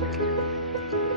どうぞ。